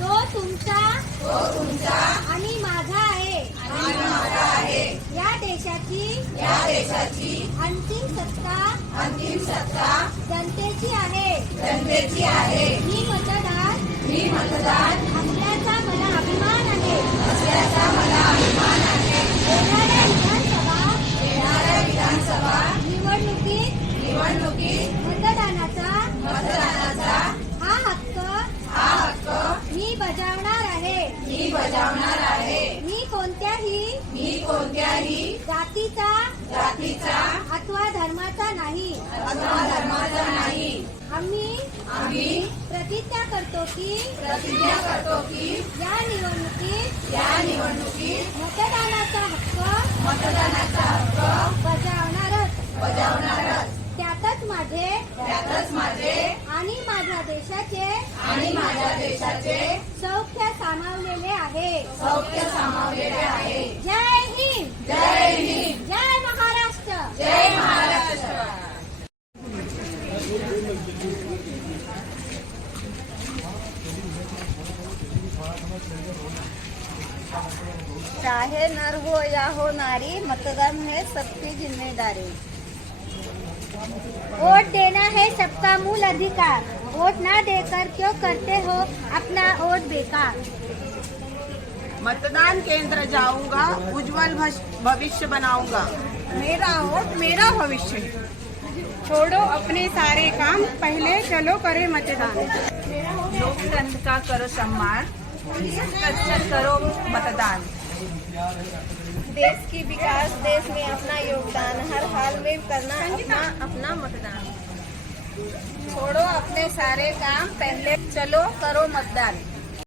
तो तुमचा आणि माझा आहे. या देशाची अंतिम सत्ता जनतेची आहे. मी मतदार असल्याचा मला अभिमान आहे. येणाऱ्या विधानसभा निवडणुकीत मतदानाचा हा हक्क मी बजावणार आहे. मी कोणत्याही जातीचा अथवा धर्माचा नाही. आम्ही प्रतिज्ञा करतो की या निवडणुकीत मतदानाचा हक्क बजावणारच. त्यातच माझे आणि माझ्या देशाचे सौख्य सामावलेले आहे. जय हिंद. जय महाराष्ट्र. चाहे नर हो या हो नारी, मतदान है सबकी जिम्मेदारी. वोट देना है सबका मूल अधिकार. वोट ना देकर क्यों करते हो अपना वोट बेकार. मतदान केंद्र जाऊंगा, उज्जवल भविष्य बनाऊंगा. मेरा वोट मेरा भविष्य. छोड़ो अपने सारे काम, पहले चलो करे मतदान. लोकतंत्र का करो सम्मान, करो मतदान. देश की विकास, देश में अपना योगदान, हर हाल में करना अपना मतदान. छोड़ो अपने सारे काम, पहले चलो करो मतदान.